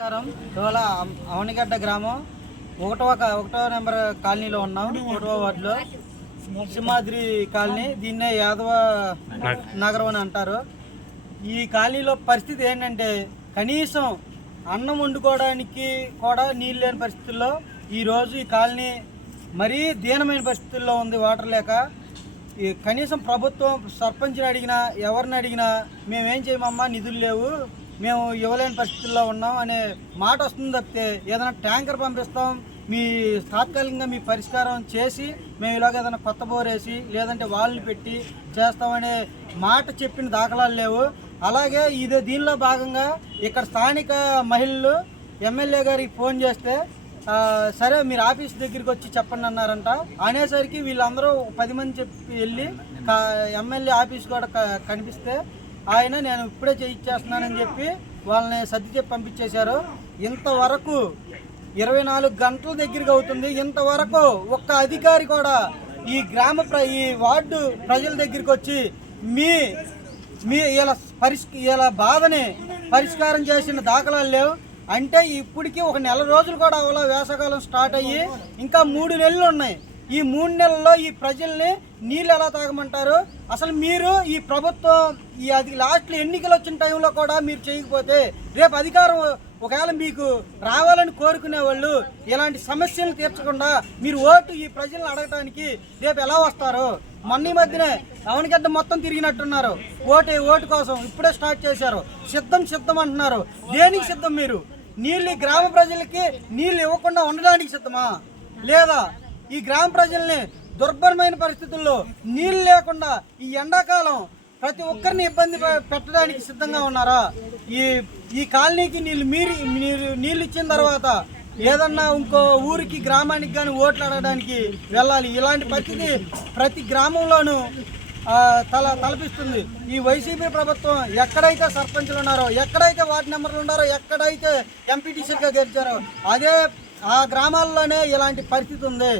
ఇవాళ అవనిగడ్డ గ్రామం ఒకటో నెంబర్ కాలనీలో ఉన్నాం. 1వ వార్డులో సింహాద్రి కాలనీ, దీన్నే యాదవ నగరం అని అంటారు. ఈ కాలనీలో పరిస్థితి ఏంటంటే కనీసం అన్నం వండుకోవడానికి కూడా నీళ్ళు లేని పరిస్థితుల్లో ఈరోజు ఈ కాలనీ మరీ దీనమైన పరిస్థితుల్లో ఉంది. వాటర్ లేక కనీసం ప్రభుత్వం సర్పంచ్ని అడిగినా ఎవరిని అడిగినా మేమేం చేయమమ్మా, నిధులు లేవు, మేము ఇవ్వలేని పరిస్థితుల్లో ఉన్నాం అనే మాట వస్తుంది తప్పితే ఏదైనా ట్యాంకర్ పంపిస్తాం, మీ తాత్కాలికంగా మీ పరిష్కారం చేసి మేము ఇలాగ ఏదైనా కొత్త బోర్ వేసి లేదంటే వాళ్ళని పెట్టి చేస్తామనే మాట చెప్పిన దాఖలాలు లేవు. అలాగే దీనిలో భాగంగా ఇక్కడ స్థానిక మహిళలు ఎమ్మెల్యే గారికి ఫోన్ చేస్తే సరే మీరు ఆఫీస్ దగ్గరికి వచ్చి చెప్పండి అన్నారంట. అనేసరికి వీళ్ళందరూ 10 మంది చెప్పి వెళ్ళి ఎమ్మెల్యే ఆఫీస్ కూడా కనిపిస్తే ఆయన నేను ఇప్పుడే చేయించేస్తున్నానని చెప్పి వాళ్ళని సర్ది చెప్పి పంపించేశారు. ఇంతవరకు 24 గంటల దగ్గరగా అవుతుంది. ఇంతవరకు ఒక్క అధికారి కూడా ఈ వార్డు ప్రజల దగ్గరికి వచ్చి ఇలా బాధని పరిష్కారం చేసిన దాఖలాలు లేవు. అంటే ఇప్పటికీ 1 నెల రోజులు కూడా అవ్వాల, వేసవకాలం స్టార్ట్ అయ్యి ఇంకా 3 నెలలు ఉన్నాయి. ఈ 3 నెలల్లో ఈ ప్రజల్ని నీళ్ళు ఎలా తాగమంటారు? అసలు మీరు ఈ ప్రభుత్వం లాస్ట్లో ఎన్నికలు వచ్చిన టైంలో కూడా మీరు చేయకపోతే రేపు అధికారం ఒకవేళ మీకు రావాలని కోరుకునే వాళ్ళు ఇలాంటి సమస్యలు తీర్చకుండా మీరు ఈ ప్రజలను అడగటానికి రేపు ఎలా వస్తారు? మొన్న మధ్యనే అవనిగడ్డ మొత్తం తిరిగినట్టున్నారు ఓటు కోసం. ఇప్పుడే స్టార్ట్ చేశారు. సిద్ధం అంటున్నారు. దేనికి సిద్ధం? మీరు నీళ్ళు గ్రామ ప్రజలకి నీళ్ళు ఇవ్వకుండా ఉండడానికి సిద్ధమా? లేదా ఈ గ్రామ ప్రజల్ని దుర్భరమైన పరిస్థితుల్లో నీళ్ళు లేకుండా ఈ ఎండాకాలం ప్రతి ఒక్కరిని ఇబ్బంది పెట్టడానికి సిద్ధంగా ఉన్నారా? ఈ కాలనీకి నీళ్ళు ఇచ్చిన తర్వాత ఏదన్నా ఇంకో ఊరికి గ్రామానికి కానీ ఓట్లు అడగడానికి వెళ్ళాలి. ఇలాంటి పరిస్థితి ప్రతి గ్రామంలోనూ తలపిస్తుంది. ఈ వైసీపీ ప్రభుత్వం ఎక్కడైతే సర్పంచులు ఉన్నారో, ఎక్కడైతే వార్డు మెంబర్లు ఉన్నారో, ఎక్కడైతే ఎంపీటీసీగా గెలిచారో ఆ గ్రామాల్లోనే ఇలాంటి పరిస్థితి ఉంది.